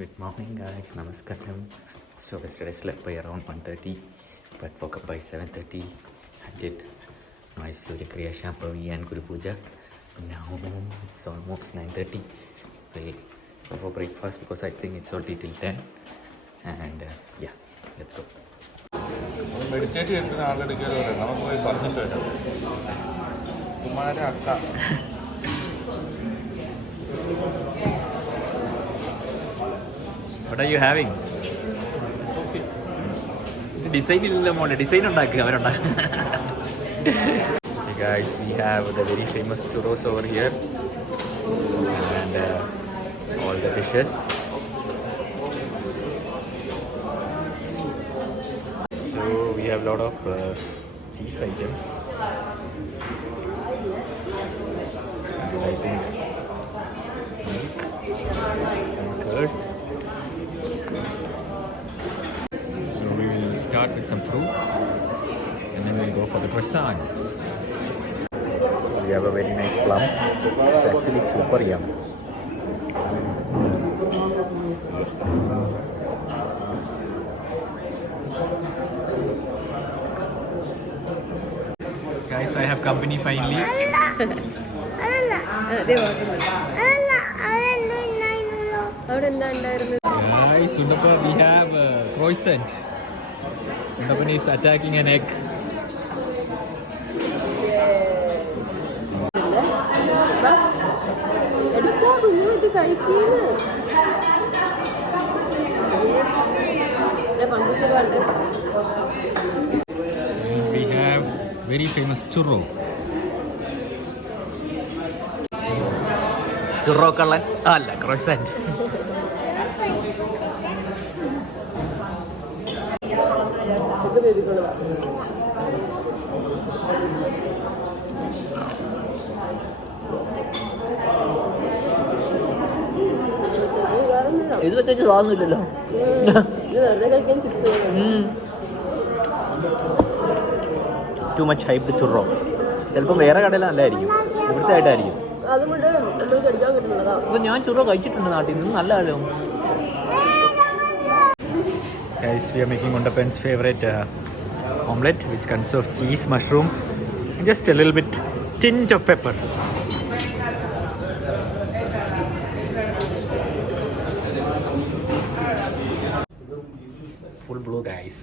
Good morning guys, namaskaram. So yesterday I slept by around 1:30 but woke up by 7:30. I did my Surya Kriya Shampavi and Guru Puja. Now it's almost 9:30. We'll go for breakfast because I think it's already till 10. And yeah, let's go. Meditate ചെയ്യുന്ന ആളുടെ കയറി നമുക്ക് പോയി പറഞ്ഞിട്ട് വരാം. കുമാര അക്ക What are you having? Design ഇല്ലല്ലോ മോളെ, ഡിസൈൻ ഉണ്ടാക്കുക അവരുണ്ടാ. Okay guys, we have the very famous churros over here and all the dishes. So we have a lot of cheese items and I think milk and curd. So we will start with some fruits and then we'll go for the croissant. We have a very nice plum. It's actually super yum. Guys, I have company finally. Guys, Sundapa, we have a croissant. Sundapa is attacking an egg. We have very famous churro. Churro kallan alla croissant. ഇത് പ്രത്യേകിച്ച് സ്വാദൊന്നുമില്ലല്ലോ. Too much hyped churro. ചിലപ്പോൾ വേറെ കടയിൽ നല്ലതായിരിക്കും, ഇവിടുത്തെ ആയിട്ടായിരിക്കും. അപ്പോൾ ഞാൻ ചുറോ കഴിച്ചിട്ടുണ്ട് നാട്ടിൽ നിന്ന്, നല്ല കാലം. Guys, we are making Mundapan's favorite omelette which consists of cheese, mushroom and just a little bit tinge of pepper. Full blue guys.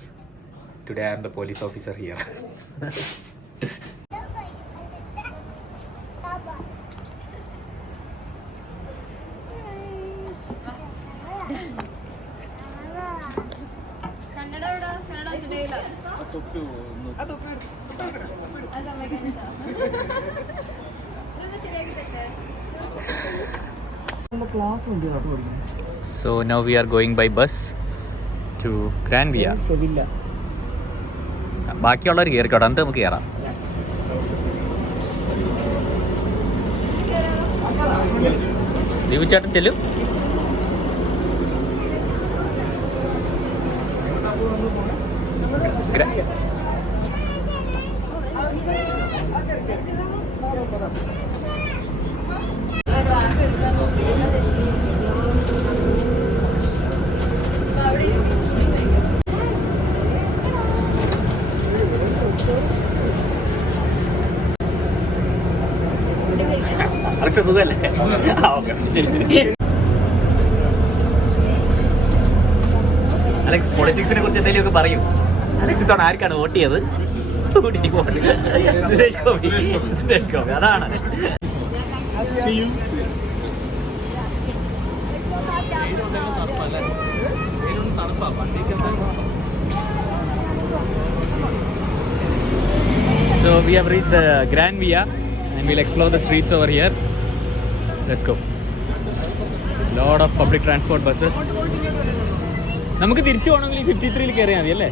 Today I am the police officer here. So now we are going by bus to Grand Via. ബാക്കിയുള്ളവർ കയറിക്കോട്ടെ, എന്നിട്ട് നമുക്ക് കയറാം. ദീപു ചേട്ടൻ ചെല്ലും. സുഖല്ലേ? Alex, പൊളിറ്റിക്സിനെ കുറിച്ച് എന്തെങ്കിലുമൊക്കെ പറയൂ. അലക്സ് ഇത്തവണ ആർക്കാണ് വോട്ട് ചെയ്തത്? സുരേഷ് ഗോപി. സുരേഷ് ഗോപി, അതാണ്. So we have reached the Grand Via and we'll explore the streets over here. Let's go. Lot of public transport buses. നമുക്ക് തിരിച്ചു പോകണമെങ്കിൽ 53-ൽ കയറിയാൽ മതി അല്ലേ?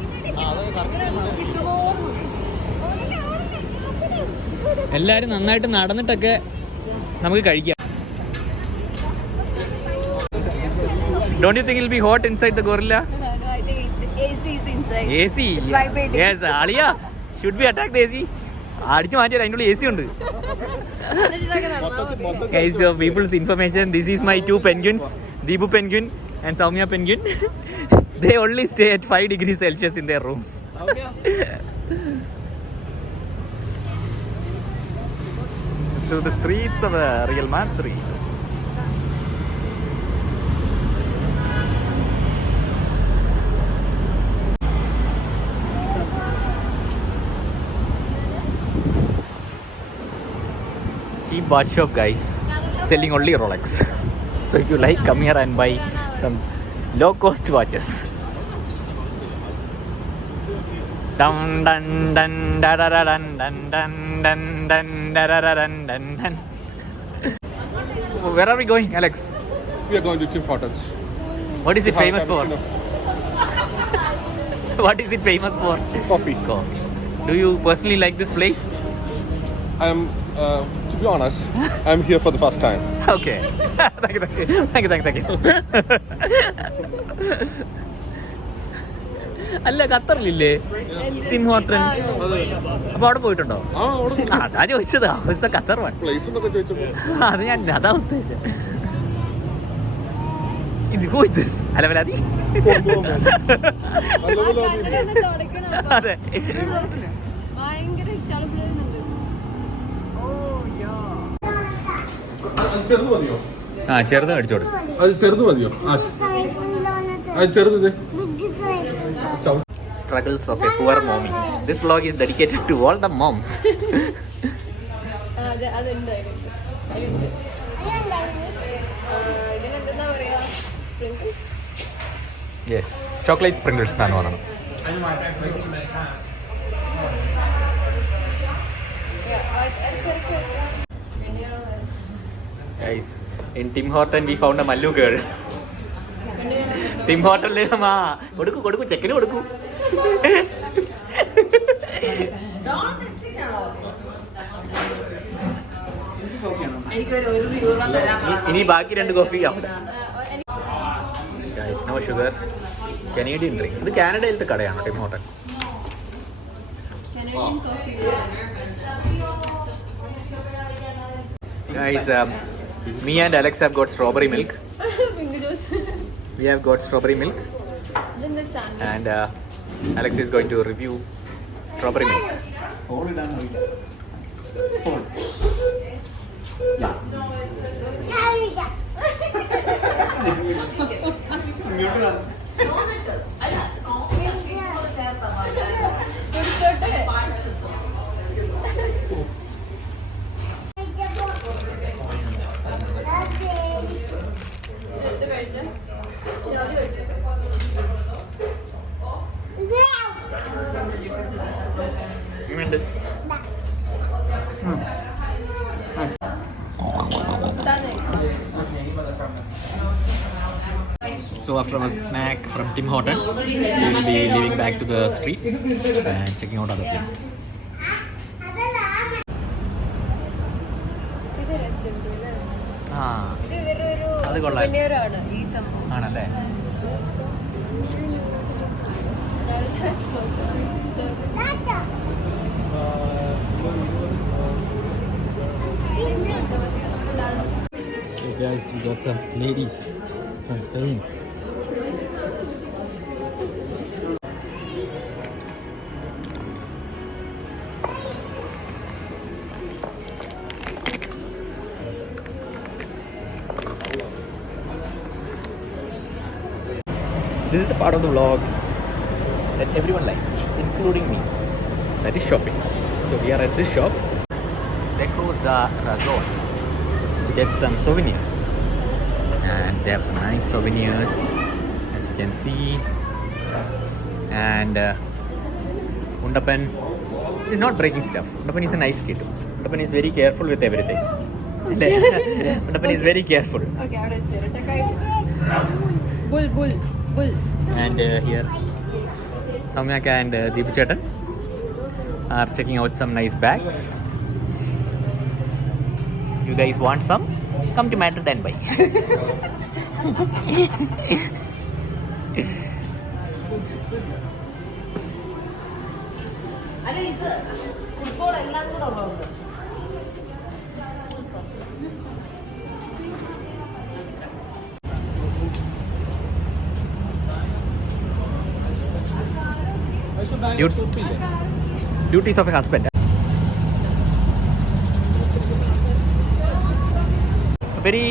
എല്ലാവരും നന്നായിട്ട് നടന്നിട്ടൊക്കെ നമുക്ക് കഴിക്കാം. Don't you think it'll be hot inside the Gorilla? No, I think AC is inside. AC? It's vibrating. Yes, Aliya, should we attack the AC? അടിച്ചു മാറ്റിയാൽ അതിൻ്റെ ഉള്ളിൽ AC ഉണ്ട്. Guys, people's information, this is my 2 penguins, Deepu penguin and Soumya Penguin. They only stay at 5 degrees Celsius in their rooms. To the streets of Real Madrid. Cheap watch shop, guys, selling only Rolex. So if you like, come here and buy some low cost watches. Dun dun dun da da da dun dun dun dun dun da da da dun dun dun. Where are we going, Alex? We are going to Tim Hortons. What is it famous for? What is it famous for? Coffee. Coffee. Do you personally like this place? To be honest, I'm here for the first time. Okay. Thank you. അല്ല ഖത്തറിലില്ലേ Tim Houten? അപ്പൊ അവിടെ പോയിട്ടുണ്ടോ? അതാ ചോദിച്ചത്. Qatar അത് ഞാൻ അതാ ഉദ്ദേശിച്ചത്. അലവലാതി. അതെ. ആ ചെറുത് അടിച്ചോളൂ. ചെറുത് മതിയോ? ചെറുത്. Struggles of a poor mommy. This vlog is dedicated to all the moms. Yes, chocolate sprinkles ആണ് പറഞ്ഞത്. Guys, in Tim Horton we found a Mallu girl. Tim Horton കൊടുക്കൂ ചെക്കന് കൊടുക്കൂ. ഇനി ബാക്കി 2 കോഫി ആവും. Guys, no sugar. Canadian drink. ഇത് കാനഡയിലത്തെ കടയാണ് Tim Houten. Guys, me and Alex have got strawberry milk. We have got strawberry milk. And Alex is going to review strawberry milk. Hold it down. Hold. Yeah. So after a snack from Tim Horton, we will be leaving back to the streets and checking out other places. അത് കൊള്ളാം. ആണല്ലേ? Okay guys, we got some ladies from Spain. This is the part of the vlog that everyone likes, including me. That is shopping. So we are at this shop, Deco Razor, to get some souvenirs. And they have some nice souvenirs, as you can see. And Undapan is not breaking stuff. Undapan is a nice kid. Undapan is very careful with everything. Undapan is very careful. Okay, I will say it. Bull. And here Soumyaka and Deepu Chetan are checking out some nice bags. You guys want some? Come to Madrid and buy. Duties of a husband. A very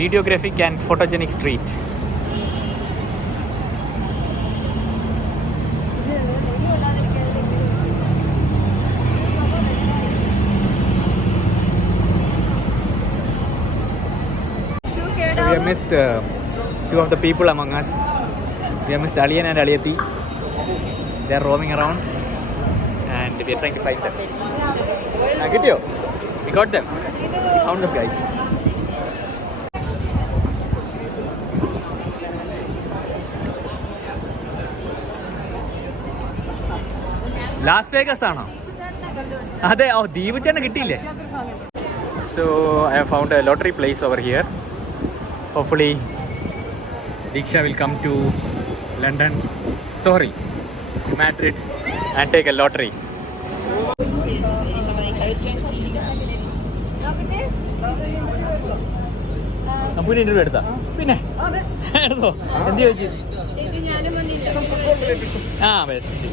videographic and photogenic street. We have missed two of the people among us. We have missed Aliyan and Aliyati. They are roaming around and we are trying to find them. Get you? We got them. We found them, guys. Las Vegas ആണോ? അതെ. ഓ, ദീപു ചേട്ടനെ കിട്ടിയില്ലേ? So I have found a lottery place over here. Hopefully Diksha will come to Madrid and take a lottery. അപ്പൂന് interview എടുത്താ? പിന്നെ എടുത്തോ? എന്ത് ചോദിച്ചു? ആ, ബെസ്റ്റ്.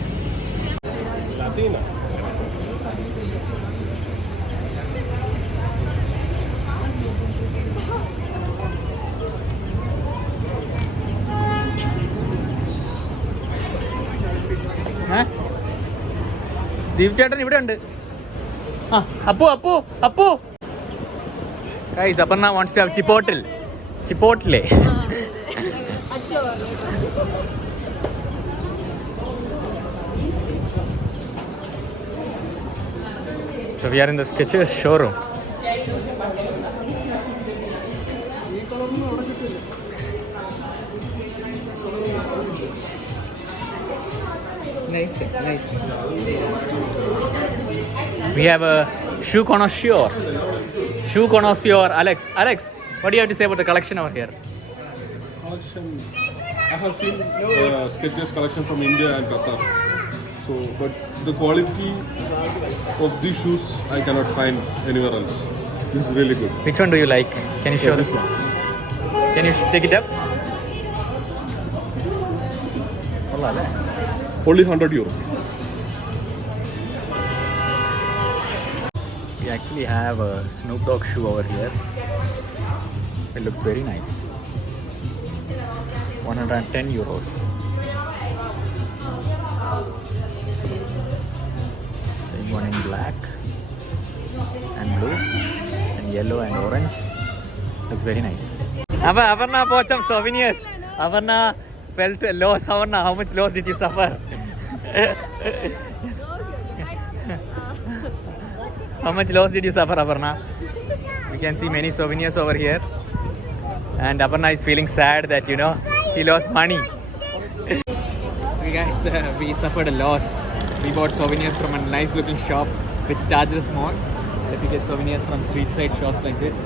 ദീപ് ചേട്ടൻ ഇവിടെ ഉണ്ട്. ആ, Appu guys, Aparna wants to have chipotle. So we are in the Skechers showroom. Nice. We have a shoe connoisseur, Alex. What do you have to say about the collection over here? Collection. I have seen Skechers collection from India and Qatar. So, but the quality of these shoes I cannot find anywhere else. This is really good. Which one do you like? Can you show this one? Can you take it up? Only €100. We actually have a Snoop Dogg shoe over here. It looks very nice. €110. Same one in black and blue and yellow and orange. Looks very nice. Avarna bought some souvenirs. Avarna felt a loss. Avarna, how much loss did you suffer? How much loss did you suffer, Avarna? We can see many souvenirs over here. And Avarna is feeling sad that, she lost money. Okay guys, we suffered a loss. We bought souvenirs from a nice looking shop which charges more. If you get souvenirs from street side shops like this,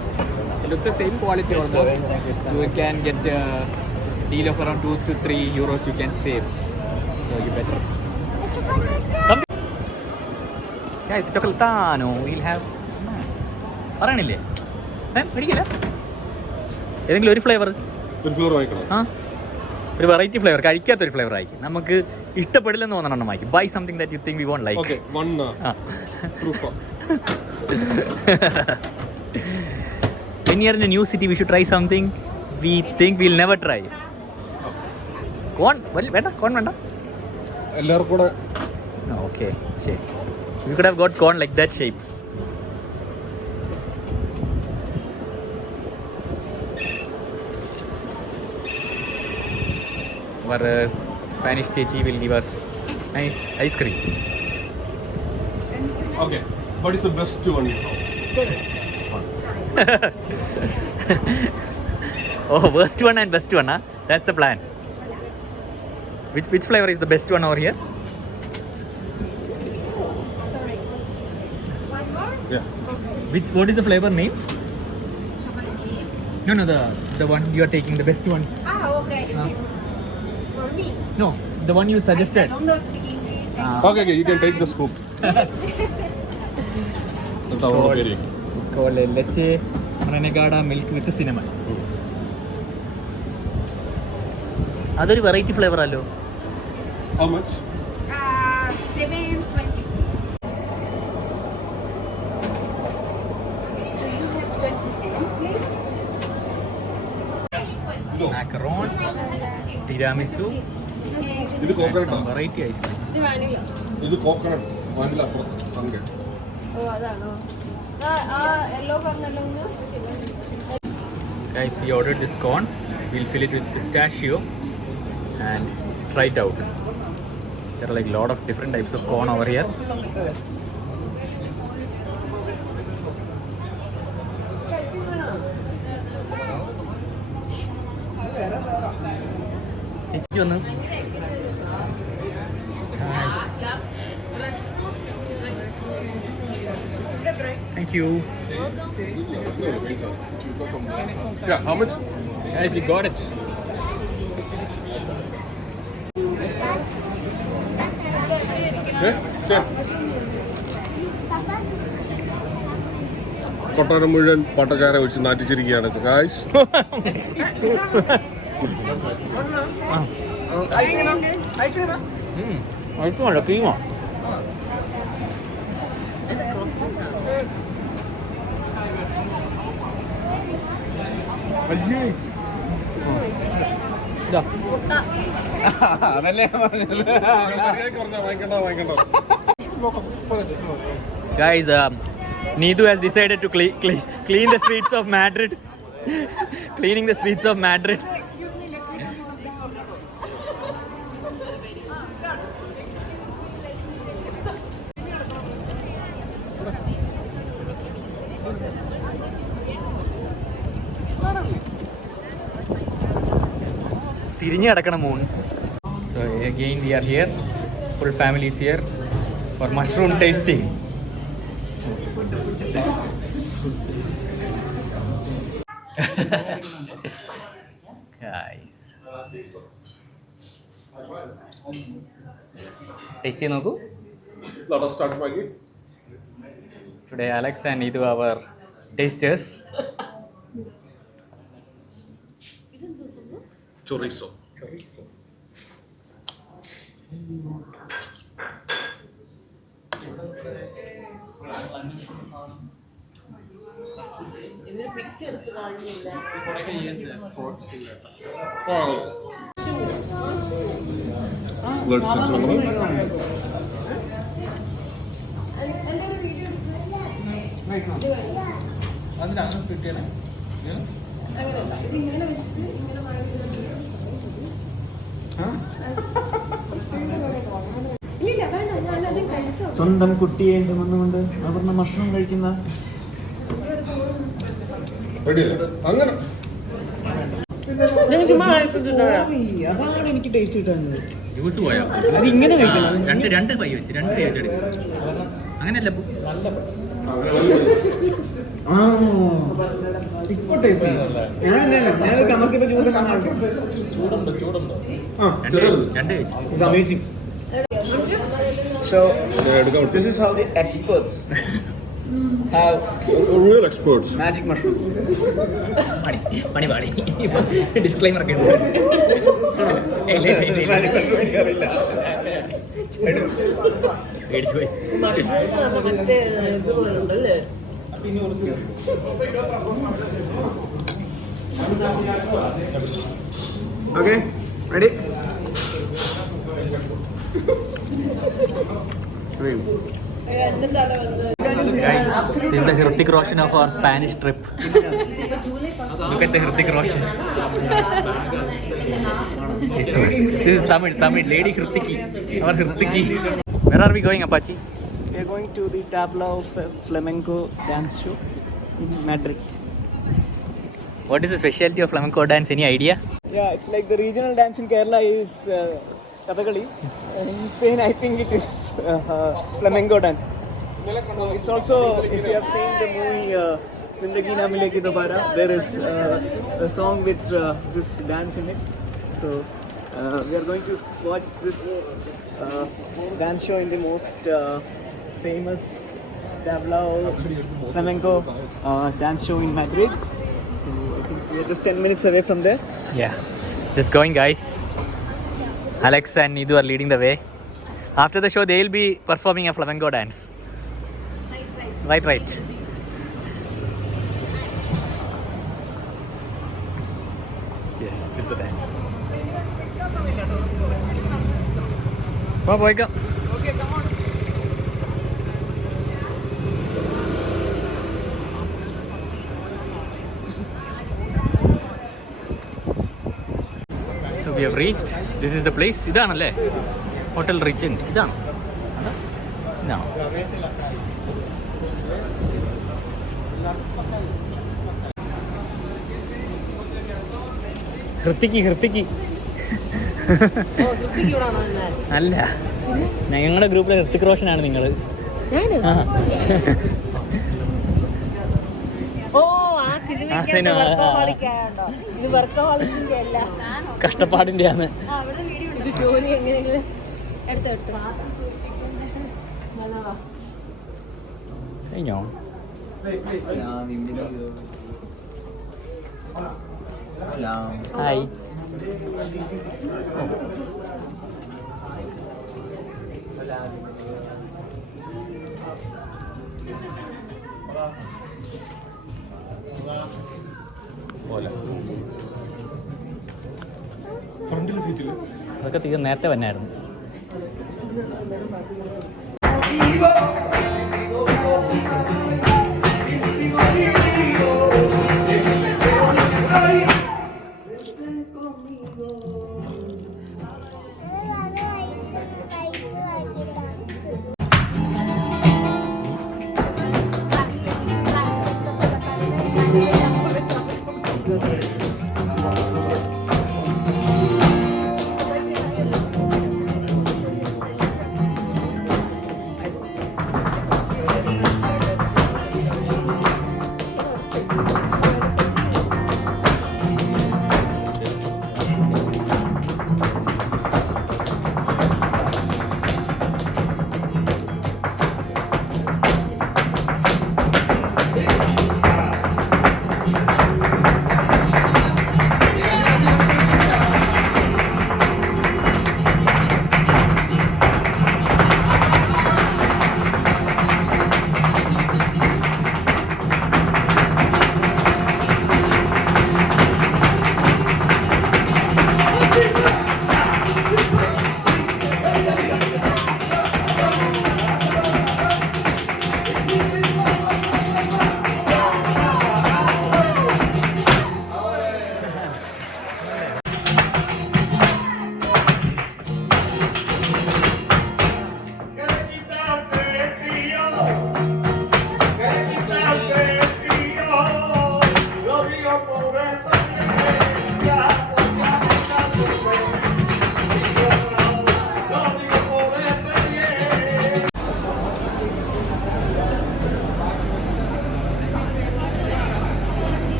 it looks the same quality almost. You can get a deal of around 2 to 3 euros you can save. So you better come. Guys, Chocolatano, we'll have. പറയണില്ലേ? പിടിക്കില്ല. ഏതെങ്കിലും ഒരു flavour. ഒരു flavour വാങ്ങിക്കണം. ആ, ഒരു variety flavour, കഴിക്കാത്തൊരു flavour ആയിരിക്കും. നമുക്ക് ഇഷ്ടപ്പെടില്ലെന്ന് തോന്നണം വായിക്കും. By something that you think we won't like. Okay, one proof. When you are in a new city, we should try something we think we'll never try. Corn? വേണ്ട, corn വേണ്ട. എല്ലാവർക്കും കൂടെ. Okay, ശരി. We could have got corn like that shape. Our Spanish chechi will give us nice ice cream. Okay, what is the best one you have? Oh, worst one and best one, huh? That's the plan. Which flavor is the best one over here? Yeah. What is the flavor name? Chocolate chip. No, the one you are taking, the best one. Okay. For me. No, the one you I suggested. don't know speak English. Okay, you can take the scoop. That's our very. It's called leche renegada milk with cinnamon. അതൊരു variety flavour അല്ലോ. How much? 720. So you have 20 cents, please. Macaron, tiramisu, ഇത് coconut some variety ice cream. ഇത് vanilla. ഇത് coconut vanilla അപ്പുറത്ത് അങ്ങനെ. ഓ അതാണോ? ആ yellow പറഞ്ഞല്ലോ ഒന്ന്. Guys, we ordered this corn. We'll fill it with pistachio and try it out. There are like a lot of different types of corn over here. ചേച്ചി വന്ന് thank you. Yeah, how much? Guys, we got it. കൊട്ടാരം മുഴുവൻ പട്ടക്കാര വെച്ച് നാട്ടിച്ചിരിക്കുകയാണ് guys. അഴിക്കുമല്ലോ ക്രീമോ. അതല്ലേ പറഞ്ഞത്. Guys, Needu has decided to clean the streets of Madrid. Cleaning the streets of Madrid. തിരിഞ്ഞു കിടക്കണം moon. So again we are here, full family is here for mushroom tasting. Guys, taste ചെയ്ത് നോക്കൂ. Let us start Maggie. Today Alex and Needu are our tasters. Chorizo. Let's അതിനങ്ങനെ കിട്ടിയാലേ അങ്ങനെയല്ല ഇത് ഇങ്ങനെ വെച്ചിട്ട് ഇങ്ങനെ ഇല്ല വേണ്ട ഞാനത് കഴിച്ചോ. സ്വന്തം കുട്ടിയെ ചുമന്നുകൊണ്ട് അവർണ്ണ മഷ്റൂം കഴിക്കുന്ന അങ്ങനെ അതാണ് എനിക്ക് ടേസ്റ്റ് കിട്ടുന്നത്. ജ്യൂസ് പോയാ അത് ഇങ്ങനെ കഴിക്കണം. രണ്ട് കൈ വെച്ച് എടുക്കും. അങ്ങനെയല്ല ആ ഇപ്പൊ ടേസ്റ്റ് ഞാൻ കമക്കിപ്പോ ജ്യൂസ് ചൂടുണ്ട് ചൂടുണ്ട്. രണ്ട് കഴിച്ചു. It's amazing. So this is how the experts have real experts. magic mushrooms. പണി പാടി ഡിസ്ക്ലൈമർ ഒക്കെ ഉണ്ട്. പേടിച്ചു പോയി. Okay, ready? Guys, this is the Hrithik Roshan of our Spanish trip. Look at the Hrithik Roshan. This is Tamil. Lady Hrithiki. Our Hrithiki. Where are we going, Apache? We are going to the Tabla of flamenco dance show in Madrid. What is the specialty of flamenco dance? Any idea? Yeah, it's like the regional dance in Kerala is Kathakali. In Spain, I think it is flamenco dance. It's also, if you have seen the movie Zindagi Na Milegi Dobara, there is a song with this dance in it. So we are going to watch this dance show in the most famous Tablao flamenco dance show in Madrid. So I think we are just 10 minutes away from there. Yeah. Just going, guys. Alex and Nidu are leading the way. After the show, they will be performing a flamenco dance. Right. Yes, this is the dance. Boy, go. Okay, come on. So we have reached. This is the place. ഇതാണല്ലേ hotel റിജന്റ്. ഇതാണോ? ഹൃത്തിക്ക് അല്ല, ഞങ്ങളുടെ ഗ്രൂപ്പിലെ ഹൃത്തിക് റോഷനാണ് നിങ്ങൾ. കഷ്ടപ്പാടിന്റെ ആണ്. കഴിഞ്ഞോ? Hi. ഫ്രണ്ടിലെ സീറ്റിൽ അതൊക്കെ തീരെ നേരത്തെ വന്നായിരുന്നു.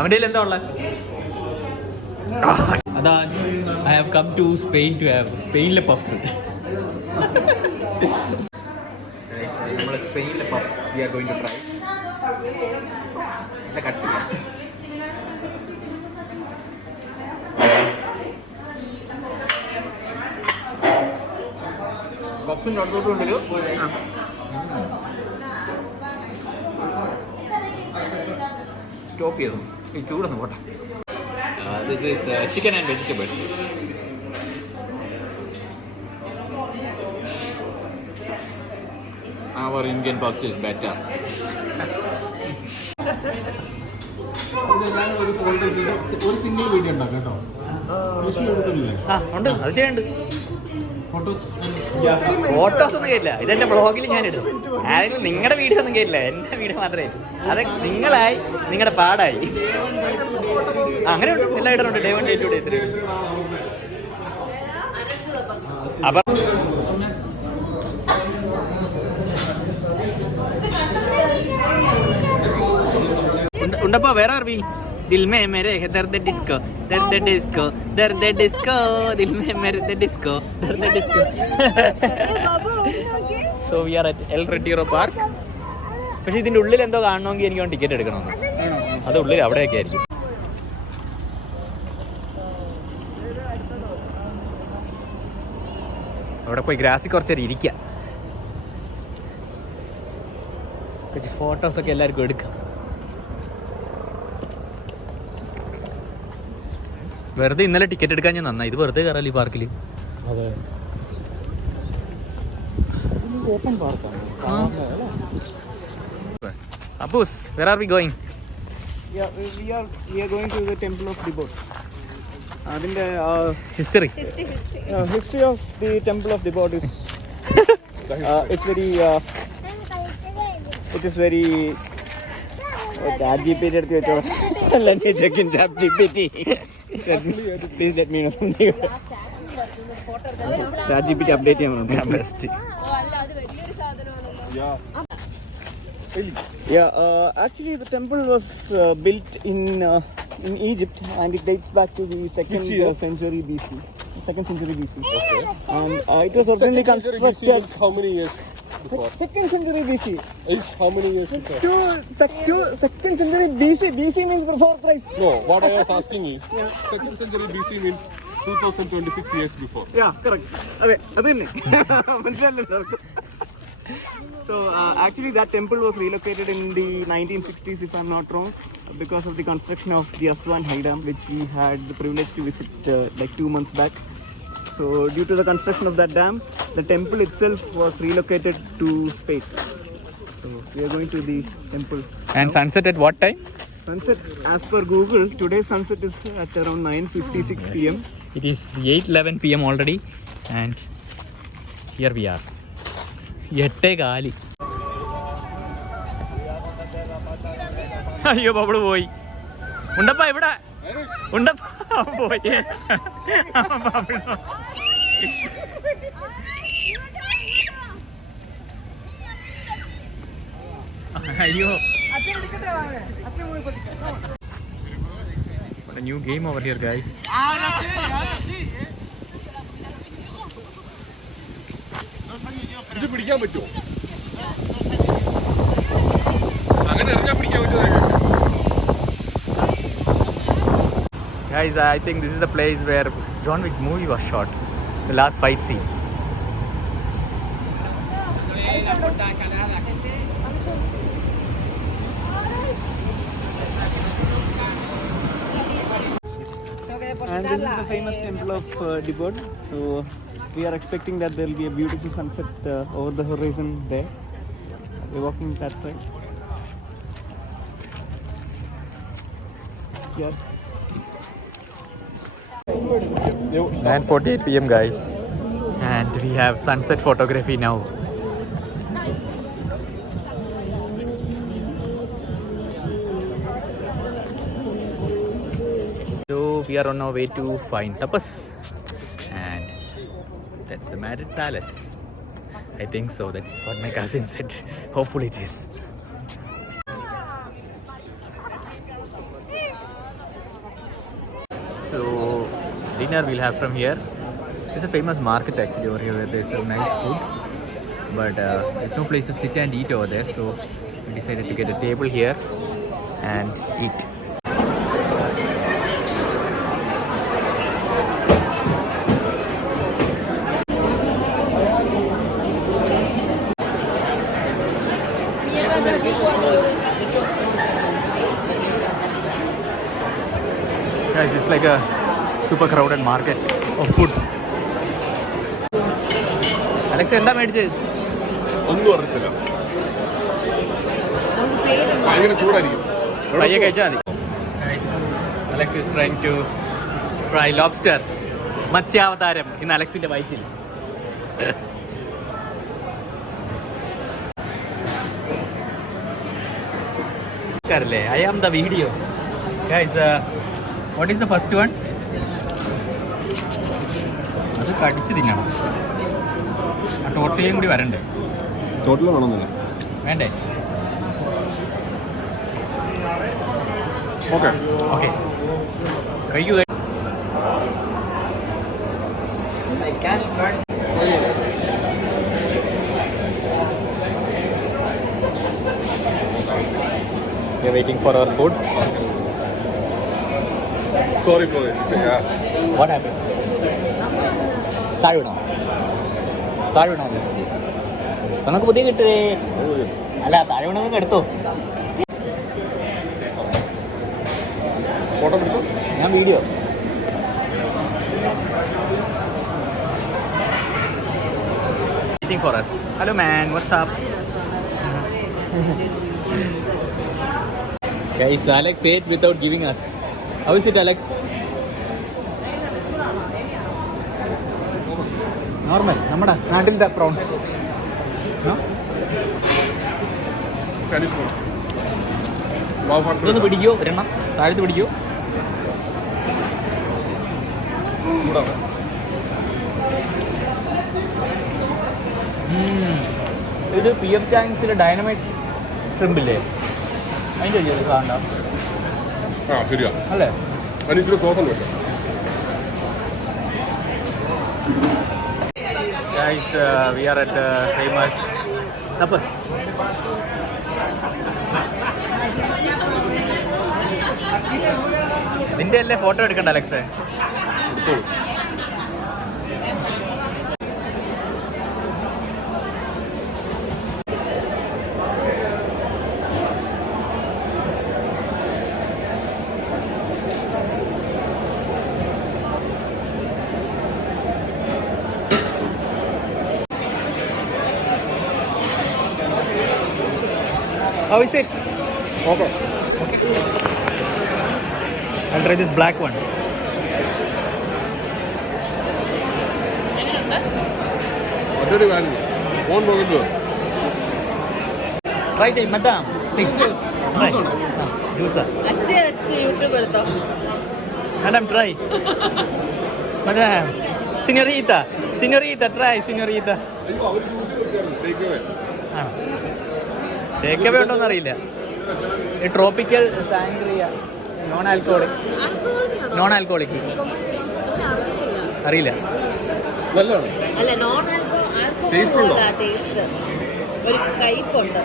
അവൻ്റെ എന്താ ഉള്ളത്? അതാ I have come to Spain to have സ്പെയിനിലെ പഫ്സ്. നമ്മൾ സ്പെയിനിലെ puffs we are going to try. കട്ടില്ല. പഫ്സിൻ്റെ അടുത്തോട്ടുണ്ടൊരു സ്റ്റോപ്പ് ചെയ്തു. ഈ ചൂടൊന്ന് പോട്ടെ. This is chicken and vegetables. Our Indian puffs is better. ഒരു സിംഗിൾ വീഡിയോ ഉണ്ടാക്കാം കേട്ടോ. ഉണ്ട്, അത് ചെയ്യുന്നുണ്ട്. ഫോട്ടോസ് ഒന്നും കേട്ടില്ല. ഇതെന്റെ ബ്ലോഗിൽ ഞാൻ ഇടും. ആരെങ്കിലും നിങ്ങളുടെ വീഡിയോ ഒന്നും കേട്ടില്ല, എന്റെ വീഡിയോ മാത്രമേ. അത് നിങ്ങളായി, നിങ്ങളുടെ പാടായി. അങ്ങനെ ഉണ്ട്, എല്ലാം ഇടുന്നുണ്ട്. Day 1 day 2 day 3. അപ്പം ഉണ്ടപ്പോ വേറെ അറിവി दिल में मेरे है दर्द डिस्को दर्द डिस्को दर्द डिस्को दिल में मेरे डिस्को दर्द disco. So we are at El Retiro Park. പക്ഷേ ഇതിൻ്റെ ഉള്ളിൽ എന്തോ കാണണമെങ്കിൽ എനിക്ക് ടിക്കറ്റ് എടുക്കണമെന്ന്. അത് ഉള്ളിൽ അവിടെയൊക്കെ ആയിരിക്കും. അവിടെ പോയി ഗ്രാസിൽ കുറച്ച് നേരം ഇരിക്കാം, കുറച്ച് ഫോട്ടോസൊക്കെ എല്ലാവർക്കും എടുക്കാം. വെറുതെ ഇന്നലെ ടിക്കറ്റ് എടുക്കാൻ ഞാൻ നന്നായി. ഇത് വെറുതെ കയറാലോ ഈ പാർക്കിൽ. അതെ, ഓപ്പൺ പാർക്കാണ്. Appus, where are we going? Yeah, we are going to the temple of Dibot. അതിൻ്റെ History. history of the temple of Dibot is it's very it is very ChatGPT എടുത്ത് വെച്ചോ. Let me check in ChatGPT. Please let me know something. ChatGPT update ചെയ്യാൻ best. Yeah, actually the temple was built in Egypt, and it dates back to the second century BC. Okay. And it was originally constructed. How many years before? Second century BC. Is how many years before? Second century BC. BC means before Christ. No, what I was asking is, second century BC means 2026 years before. Yeah, correct. Okay, adenne. മനസ്സിലായല്ലോ. So actually that temple was relocated in the 1960s, if I'm not wrong, because of the construction of the Aswan High Dam, which we had the privilege to visit like 2 months back. So due to the construction of that dam, the temple itself was relocated to Spain. So we are going to the temple. And sunset at what time? Sunset, as per Google, today's sunset is at around 9:56 p.m. It is 8:11 p.m. already, and here we are. 8:4. അയ്യോ ബബിള് പോയി. ഉണ്ടപ്പ ഇവിടെ ഉണ്ടപ്പ പോയി. അയ്യോ, a new game over here, guys. ഇത് പിടിക്കാൻ പറ്റുമോ? അങ്ങനെ എറിഞ്ഞാൽ പിടിക്കാൻ പറ്റുമോ? Guys, I think this is the place where John Wick's movie was shot. The last fight scene. And this is the famous temple of Dibot. So we are expecting that there will be a beautiful sunset over the horizon there. We're walking that side. Yeah. 9:48 p.m. guys, and we have sunset photography now. So we are on our way to find Tapas, and that's the Madrid Palace. I think so. That is what my cousin said. Hopefully it is. So dinner we'll have from here. There's a famous market actually over here where there's some nice food, but there's no place to sit and eat over there, so we decided to get a table here and eat. Guys, it's like a super crowded market of food. Alex, എന്താ മേടിച്ചത്? ഒന്നും അറിയത്തില്ല. ഭയങ്കര ചൂടായിരിക്കും. പയ്യെ കഴിച്ചാൽ മതി. Guys, Alex is trying to try lobster. മത്സ്യാവതാരം ഇന്ന് അലക്സിന്റെ വയറ്റിൽ. I am the video. Guys, what is the first one? അത് കടിച്ച് തിന്നണം. ആ ടോട്ടലും കൂടി വരണ്ടേ? ടോട്ടൽ വേണമെന്നില്ല. വേണ്ടേ? ഓക്കെ ഓക്കെ, കഴിക്കുക. We are waiting for our food. Sorry for it. Yeah. What happened? താഴെ വീണോ നമുക്ക് പുതിയ കിട്ടേ അല്ല താഴെ വീണതൊക്കെ എടുത്തോ Photo picture? ഞാൻ video waiting for us. Hello man, what's up? Guys, Alex ate without giving us. How is it, Alex? Normal. നമ്മുടെ നാട്ടിലത്തെ prawns Chinese food. Wow, fun. ഇതൊന്ന് പിടിക്കോ ഒരെണ്ണം താഴത്ത് പിടിക്കോ ഇത് പി എഫ് ചാങ്സിലെ ഡൈനമൈറ്റ് ഷ്രിമ്പില്ലേ അതിൻ്റെ ഒരു സാധനം ആ ശരിയാ അല്ലേ അതിന് ഇച്ചിരി സോസ് ഉണ്ട് കേട്ടോ. Guys, we are at famous tapas. നിന്റെ അല്ലേ ഫോട്ടോ എടുക്കണ്ട അലക്സേ എടുത്തോളൂ. How is it? Okay. I'll try this black one. ഒറ്റടി വാങ്ങി phone പോകല്ലോ Try it, madam. Please. Try. Juice. अच्छे अच्छे यूट्यूब എടുത്തോ Madam, try. Madam. Signorita, try, signorita. അയ്യോ അവർ യൂസ് ചെയ്ത് ടേക്ക് അവേ ആണോ ടേക്ക് അവേ ഉണ്ടോന്ന് അറിയില്ല ഈ ട്രോപ്പിക്കൽ സാങ്ക്രിയ നോൺ ആൽക്കോളിക് അറിയില്ല നല്ലതാണ് അല്ല നോൺ Taste ഉണ്ടോ? ടേസ്റ്റ് ഒരു കയ്പുണ്ട്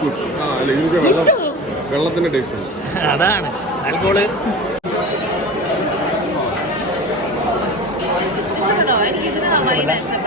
ഗുഡ് ആ അല്ല ഇതിൻ്റെ വെള്ളത്തിൻ്റെ ടേസ്റ്റ് ഉണ്ട് അതാണ് ആൽക്കോള് ഇഷ്ടപ്പെട്ടോ എനിക്ക് ഇതിനാ വൈകുന്നേരം